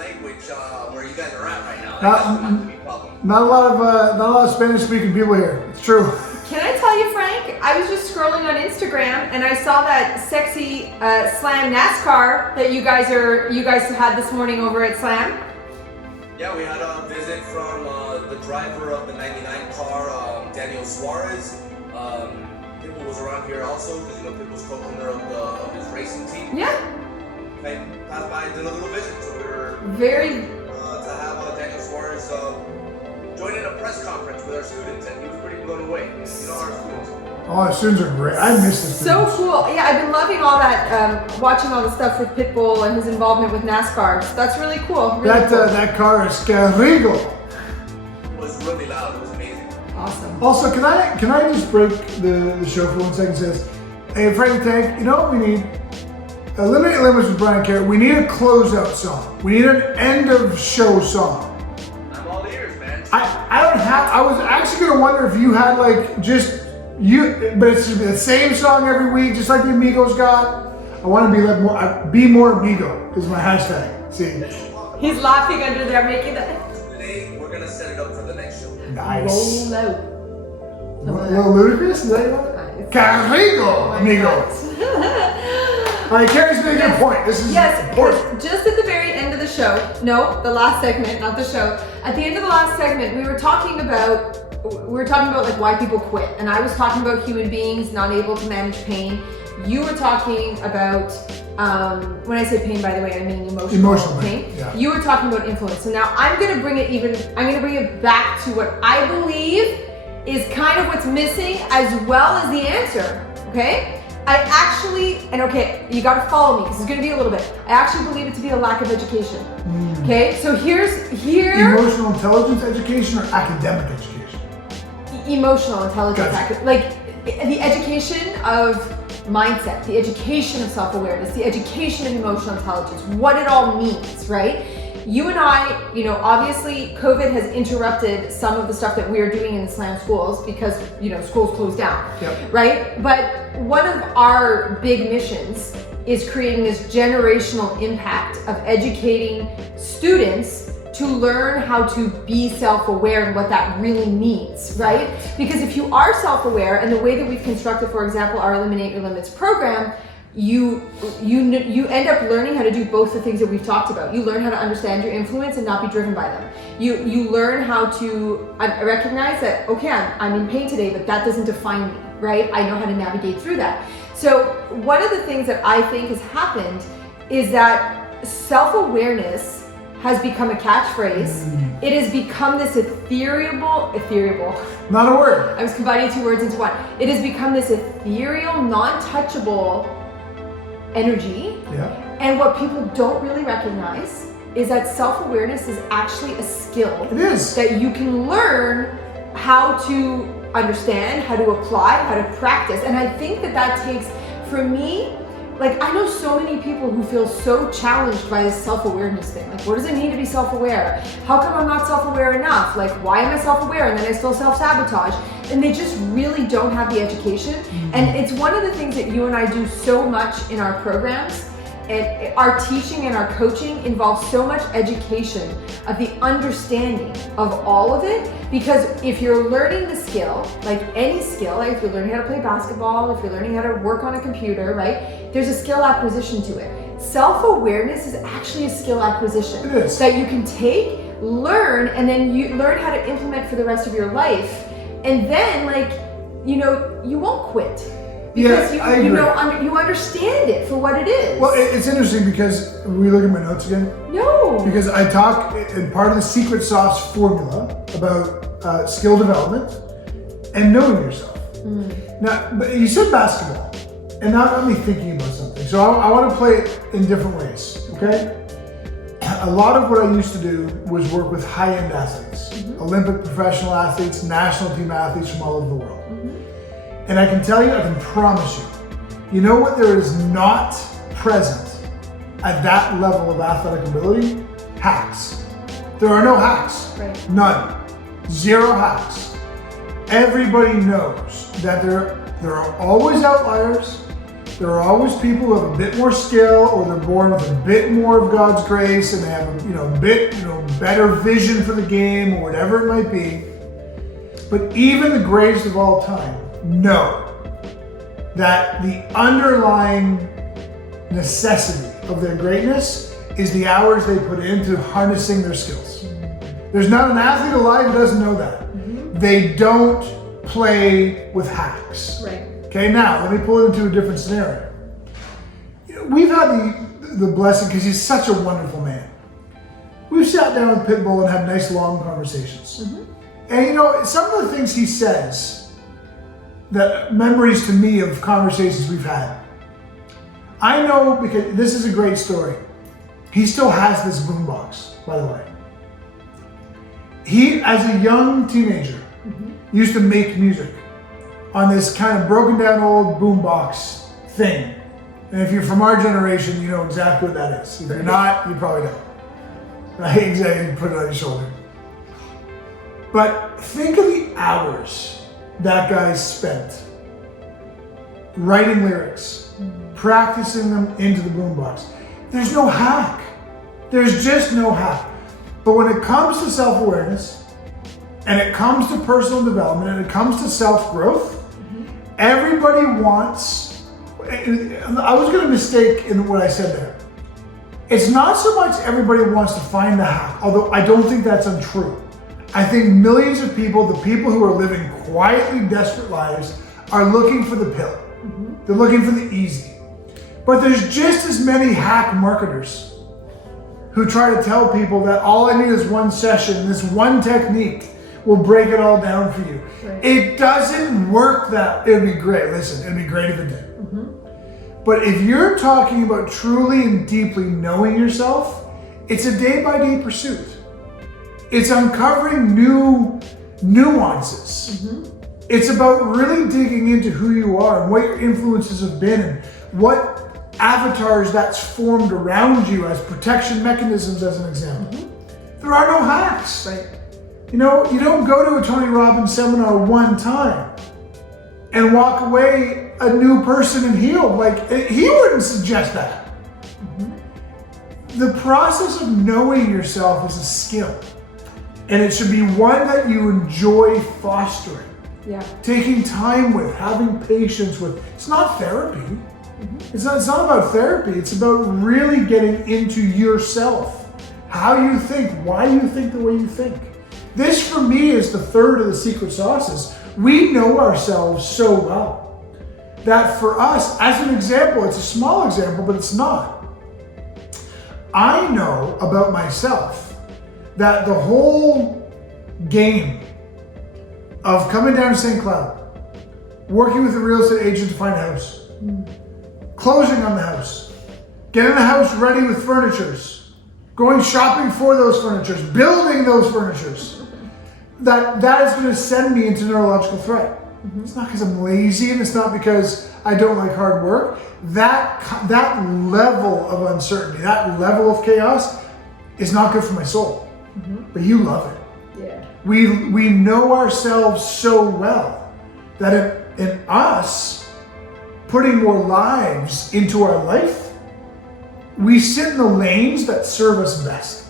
language where you guys are at right now. Not a lot of Spanish-speaking people here. It's true. Can I tell you, Frank? I was just scrolling on Instagram and I saw that sexy Slam NASCAR that you guys had this morning over at Slam. Yeah, we had a visit from the driver of the '99 car, Daniel Suarez. Pitbull was around here also because Pitbull's co-owner of his racing team. Yeah. I passed by and did a little visit, so we were very to have Daniel Suarez join in a press conference with our students, and he was pretty blown away. Our students. Oh, our students are great. I miss the students. So cool. Yeah, I've been loving all that, watching all the stuff with Pitbull and his involvement with NASCAR. So that's really cool. Really cool. That car is Carrigo. It was really loud. It was amazing. Awesome. Also, can I just break the show for 1 second? It says, hey, Frank Tank, you know what we need? Eliminate Limits with Brian&Carrie. We need a closeout song. We need an end of show song. I'm all ears, man. I was actually gonna wonder if you had but it's the same song every week, just like the Amigos got. I want to be more amigo is my hashtag. See, he's laughing under there, making that. Today we're gonna set it up for the next show. Nice. Roll out. A little ludicrous, is that it? Carrigo, amigos. All right, Carrie's making a point. This is important. Just at the very end of the show, no, the last segment, not the show. At the end of the last segment, we were talking about like why people quit, and I was talking about human beings not able to manage pain. You were talking about when I say pain, by the way, I mean emotional pain. Yeah. You were talking about influence. So now I'm going to bring it back to what I believe is kind of what's missing as well as the answer. Okay. You gotta follow me, because it's gonna be a little bit. I actually believe it to be a lack of education. Okay, so here. Emotional intelligence education or academic education? Emotional intelligence, gotcha. Like the education of mindset, the education of self-awareness, the education of emotional intelligence, what it all means, right? You and I, obviously COVID has interrupted some of the stuff that we are doing in the Slam schools because, schools closed down, yep. Right? But one of our big missions is creating this generational impact of educating students to learn how to be self-aware and what that really means, right? Because if you are self-aware, and the way that we've constructed, for example, our Eliminate Your Limits program, you end up learning how to do both the things that we've talked about. You learn how to understand your influence and not be driven by them. You learn how to recognize that, okay, I'm in pain today, but that doesn't define me, right? I know how to navigate through that. So one of the things that I think has happened is that self-awareness has become a catchphrase. It has become this ethereal, not a word. I was combining two words into one. It has become this ethereal, non-touchable energy. Yeah. And what people don't really recognize is that self-awareness is actually a skill. It is. That you can learn how to understand, how to apply, how to practice. And I think that takes, for me, I know so many people who feel so challenged by this self-awareness thing. What does it mean to be self-aware? How come I'm not self-aware enough? Why am I self-aware and then I still self-sabotage? And they just really don't have the education. And it's one of the things that you and I do so much in our programs. And our teaching and our coaching involves so much education of the understanding of all of it. Because if you're learning the skill, like any skill, if you're learning how to play basketball, if you're learning how to work on a computer, right? There's a skill acquisition to it. Self-awareness is actually a skill acquisition. It is. That you can take, learn, and then you learn how to implement for the rest of your life. And then, you won't quit. Because you understand it for what it is. Well, it's interesting because we look at my notes again. No. Because I talk in part of the secret sauce formula about skill development and knowing yourself. Now, but you said basketball, and now got me thinking about something. So I want to play it in different ways. Okay. A lot of what I used to do was work with high-end athletes, Olympic professional athletes, national team athletes from all over the world. And I can tell you, I can promise you know what there is not present at that level of athletic ability? Hacks. There are no hacks. Right. None. Zero hacks. Everybody knows that there are always outliers, There are always people who have a bit more skill, or they're born with a bit more of God's grace, and they have a better vision for the game, or whatever it might be. But even the greatest of all time know that the underlying necessity of their greatness is the hours they put into harnessing their skills. There's not an athlete alive who doesn't know that. They don't play with hacks. Right. Okay, now let me pull it into a different scenario. We've had the blessing, because he's such a wonderful man. We've sat down with Pitbull and had nice long conversations. And some of the things he says, that memories to me of conversations we've had. I know, because this is a great story. He still has this boombox, by the way. He, as a young teenager, used to make music on this kind of broken down old boombox thing. And if you're from our generation, you know exactly what that is. If you're not, you probably don't. Right? Exactly, put it on your shoulder. But think of the hours that guy spent writing lyrics, practicing them into the boombox. There's no hack. There's just no hack. But when it comes to self-awareness, and it comes to personal development, and it comes to self-growth, everybody wants, I was going to mistake in what I said there. It's not so much everybody wants to find the hack, although I don't think that's untrue. I think millions of people, the people who are living quietly desperate lives, are looking for the pill. They're looking for the easy. But there's just as many hack marketers who try to tell people that all I need is one session, this one technique will break it all down for you. Right. It doesn't work that. It would be great. Listen, it would be great if it did. But if you're talking about truly and deeply knowing yourself, it's a day-by-day pursuit. It's uncovering new nuances. It's about really digging into who you are and what your influences have been and what avatars that's formed around you as protection mechanisms, as an example. There are no hacks. Right. You don't go to a Tony Robbins seminar one time and walk away a new person and healed. Like, he wouldn't suggest that. The process of knowing yourself is a skill. And it should be one that you enjoy fostering. Yeah. Taking time with, having patience with. It's not therapy. It's not about therapy. It's about really getting into yourself. How you think, why you think the way you think. This, for me, is the third of the secret sauces. We know ourselves so well that for us, as an example, it's a small example, but it's not. I know about myself that the whole game of coming down to St. Cloud, working with a real estate agent to find a house, closing on the house, getting the house ready with furnitures, going shopping for those furnitures, building those furnitures, that is going to send me into neurological threat. It's not because I'm lazy, and it's not because I don't like hard work. That level of uncertainty, that level of chaos is not good for my soul. But you love it. Yeah. We know ourselves so well that in us putting more lives into our life, we sit in the lanes that serve us best.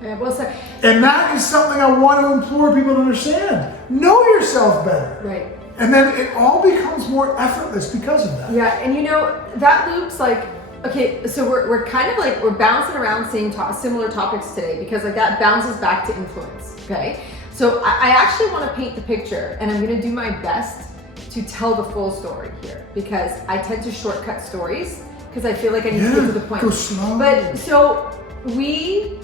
Yeah, well said. And that is something I want to implore people to understand. Know yourself better. Right. And then it all becomes more effortless because of that. Yeah, and that loops like, okay, so we're kind of like, we're bouncing around similar topics today, because like that bounces back to influence, okay? So I actually want to paint the picture, and I'm going to do my best to tell the full story here, because I tend to shortcut stories because I feel like I need to get to the point. Go slow. But so we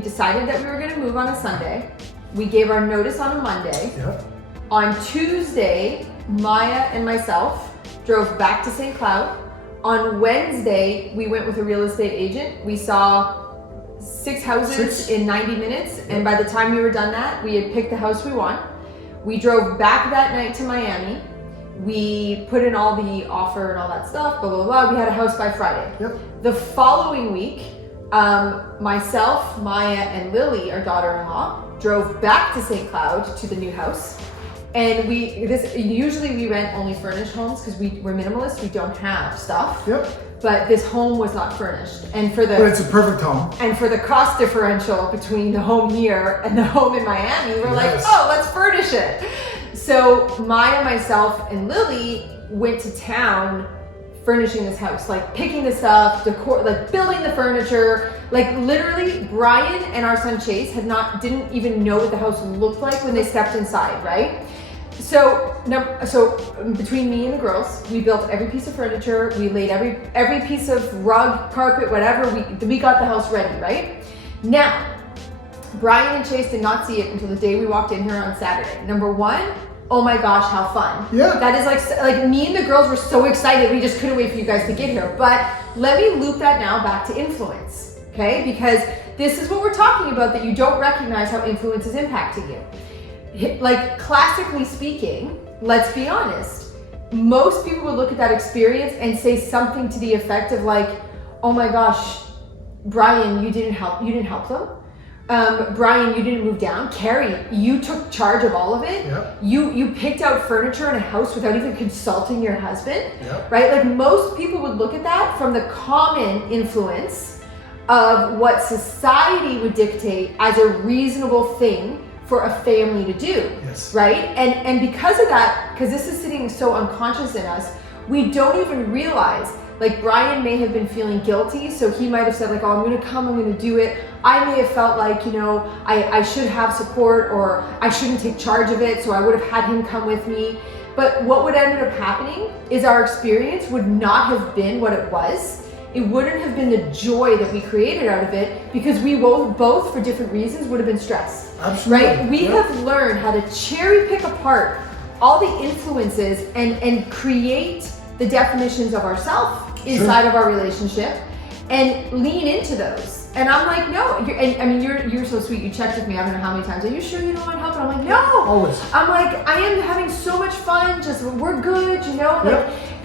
decided that we were going to move on a Sunday. We gave our notice on a Monday. Yep. On Tuesday, Maya and myself drove back to St. Cloud. On Wednesday, we went with a real estate agent. We saw 6 houses in 90 minutes. And by the time we were done that, we had picked the house we want. We drove back that night to Miami. We put in all the offer and all that stuff, blah, blah, blah. We had a house by Friday. Yep. The following week, myself, Maya, and Lily, our daughter-in-law, drove back to St. Cloud to the new house. And usually we rent only furnished homes because we're minimalist. We don't have stuff. Yep. But this home was not furnished, But it's a perfect home. And for the cost differential between the home here and the home in Miami, we're like, oh, let's furnish it. So Maya, myself, and Lily went to town furnishing this house, like picking this up, decor, like building the furniture. Like literally, Brian and our son Chase didn't even know what the house looked like when they stepped inside, right? So between me and the girls, we built every piece of furniture. We laid every piece of rug, carpet, whatever. We got the house ready, right? Now, Brian and Chase did not see it until the day we walked in here on Saturday. Number one, oh my gosh, how fun. Yeah. That is like me and the girls were so excited. We just couldn't wait for you guys to get here. But let me loop that now back to influence, okay? Because this is what we're talking about, that you don't recognize how influence is impacting you. Like classically speaking, let's be honest, most people would look at that experience and say something to the effect of like, oh my gosh, Brian, you didn't help them. Brian, you didn't move down. Carrie, you took charge of all of it. Yep. You picked out furniture in a house without even consulting your husband. Yep. Right? Like most people would look at that from the common influence of what society would dictate as a reasonable thing for a family to do. Yes. Right? And because of that, because this is sitting so unconscious in us, we don't even realize, like Brian may have been feeling guilty, so he might have said like, oh, I'm gonna come, I'm gonna do it. I may have felt like, I should have support, or I shouldn't take charge of it, so I would have had him come with me. But what would end up happening is our experience would not have been what it was. It wouldn't have been the joy that we created out of it, because we both for different reasons would have been stressed. Absolutely. Right? We have learned how to cherry pick apart all the influences and create the definitions of ourselves inside of our relationship and lean into those. And I'm like, no, you're so sweet. You checked with me, I don't know how many times. Are you sure you don't want help? And I'm like, no. Always. I'm like, I am having so much fun. We're good,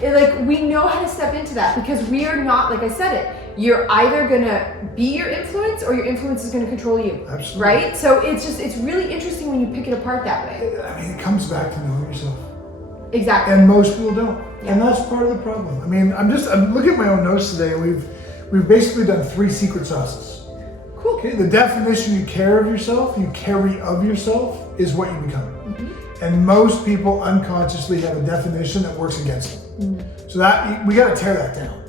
like we know how to step into that, because we are not, like I said it, you're either gonna be your influence or your influence is gonna control you. Absolutely. Right? So it's really interesting when you pick it apart that way. I mean, it comes back to knowing yourself. Exactly. And most people don't. Yeah. And that's part of the problem. I mean, I'm looking at my own notes today, and we've basically done 3 secret sauces. Cool. Okay, the definition you carry of yourself is what you become. Mm-hmm. And most people unconsciously have a definition that works against them. Mm-hmm. So that we got to tear that down,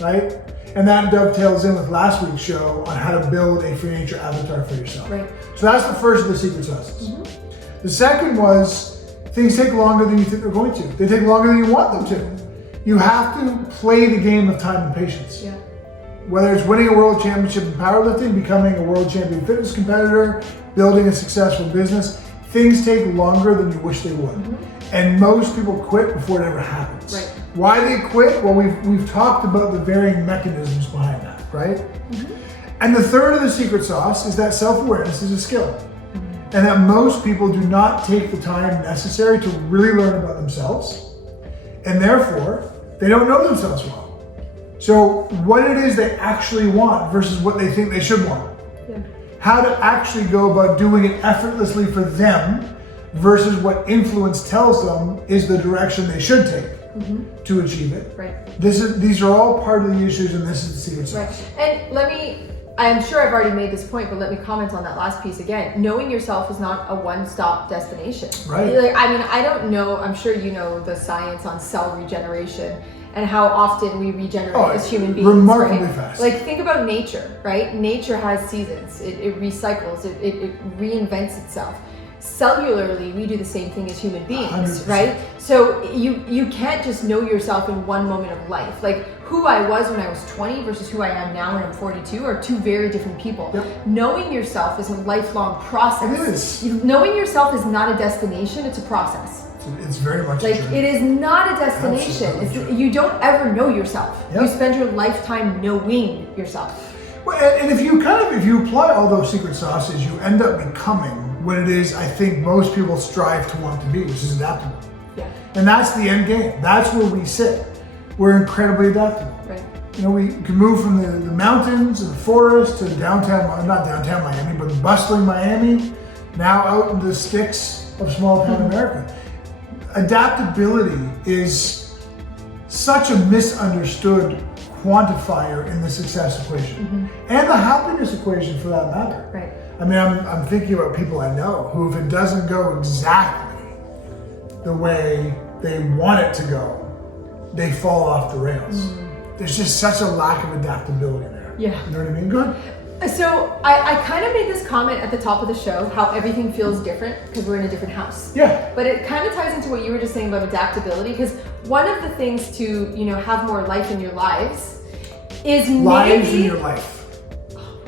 right? And that dovetails in with last week's show on how to build a free nature avatar for yourself. Right. So that's the first of the secret sauces. Mm-hmm. The second was, things take longer than you think they're going to. They take longer than you want them to. You have to play the game of time and patience. Yeah. Whether it's winning a world championship in powerlifting, becoming a world champion fitness competitor, building a successful business, things take longer than you wish they would. Mm-hmm. And most people quit before it ever happens. Right. Why they quit? Well, we've talked about the varying mechanisms behind that, right? Mm-hmm. And the third of the secret sauce is that self-awareness is a skill. Mm-hmm. And that most people do not take the time necessary to really learn about themselves. And therefore, they don't know themselves well. So what it is they actually want versus what they think they should want. Yeah. How to actually go about doing it effortlessly for them versus what influence tells them is the direction they should take to achieve it. Right. These are all part of the issues, and this is the secret sauce. Right. And I'm sure I've already made this point, but let me comment on that last piece again. Knowing yourself is not a one-stop destination. Right. I don't know, I'm sure you know the science on cell regeneration and how often we regenerate as human beings. Remarkably right? fast. Like think about nature, right? Nature has seasons. It recycles, it reinvents itself. Cellularly, we do the same thing as human beings, 100%. right? So you can't just know yourself in one moment of life. Like who I was when I was 20 versus who I am now when I'm 42 are two very different people. Yep. Knowing yourself is a lifelong process. It is. Knowing yourself is not a destination, it's a process. It's very much like true. it is not a destination. You don't ever know yourself. Yep. You spend your lifetime knowing yourself. Well, and if you apply all those secret sauces, you end up becoming what it is I think most people strive to want to be, which is adaptable. Yeah. And that's the end game. That's where we sit. We're incredibly adaptable. Right. We can move from the mountains and the forest to the not downtown Miami, but bustling Miami, now out into the sticks of small town America. Adaptability is such a misunderstood quantifier in the success equation and the happiness equation for that matter. Right. I mean, I'm thinking about people I know who, if it doesn't go exactly the way they want it to go, they fall off the rails. There's just such a lack of adaptability there. Yeah. You know what I mean? Good. So I kind of made this comment at the top of the show, how everything feels different because we're in a different house. Yeah. But it kind of ties into what you were just saying about adaptability, because one of the things to, have more life in your lives is Lives maybe in your life.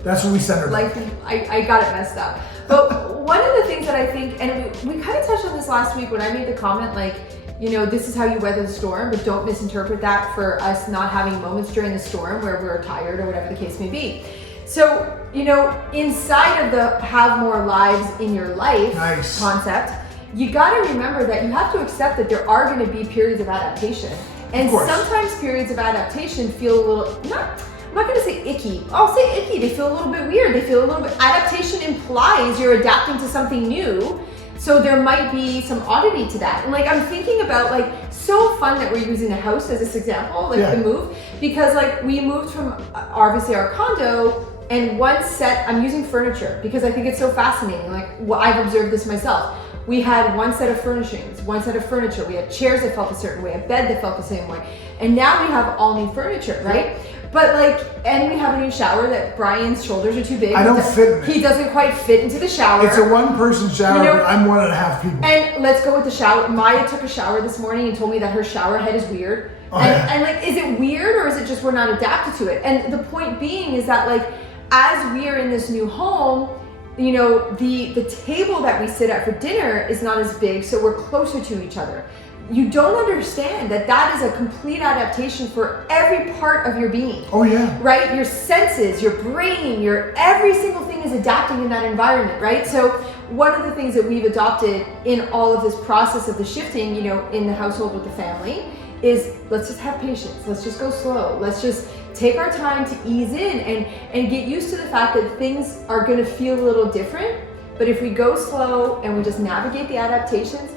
That's what we centered. life. I got it messed up. But one of the things that I think, and we kind of touched on this last week when I made the comment, like, this is how you weather the storm, but don't misinterpret that for us not having moments during the storm where we're tired or whatever the case may be. So, inside of the have more lives in your life concept, you got to remember that you have to accept that there are going to be periods of adaptation. And sometimes periods of adaptation feel a little, I'm not going to say icky. I'll say icky. They feel a little bit weird. They feel a little bit, adaptation implies you're adapting to something new. So there might be some oddity to that. And I'm thinking about so fun that we're using the house as this example, the move, because we moved from obviously our condo, and one set, I'm using furniture because I think it's so fascinating. I've observed this myself. We had one set of furnishings, one set of furniture. We had chairs that felt a certain way, a bed that felt the same way. And now we have all new furniture, right? But and we have a new shower that Brian's shoulders are too big. I don't fit in it. He doesn't quite fit into the shower. It's a one-person shower, but I'm 1.5 people. And let's go with the shower. Maya took a shower this morning and told me that her shower head is weird. Is it weird, or is it just we're not adapted to it? And the point being is that as we are in this new home, the table that we sit at for dinner is not as big, so we're closer to each other. You don't understand that is a complete adaptation for every part of your being. Oh yeah. Right? Your senses, your brain, every single thing is adapting in that environment, right? So one of the things that we've adopted in all of this process of the shifting, in the household with the family, is let's just have patience. Let's just go slow. Let's just take our time to ease in and get used to the fact that things are going to feel a little different. But if we go slow and we just navigate the adaptations,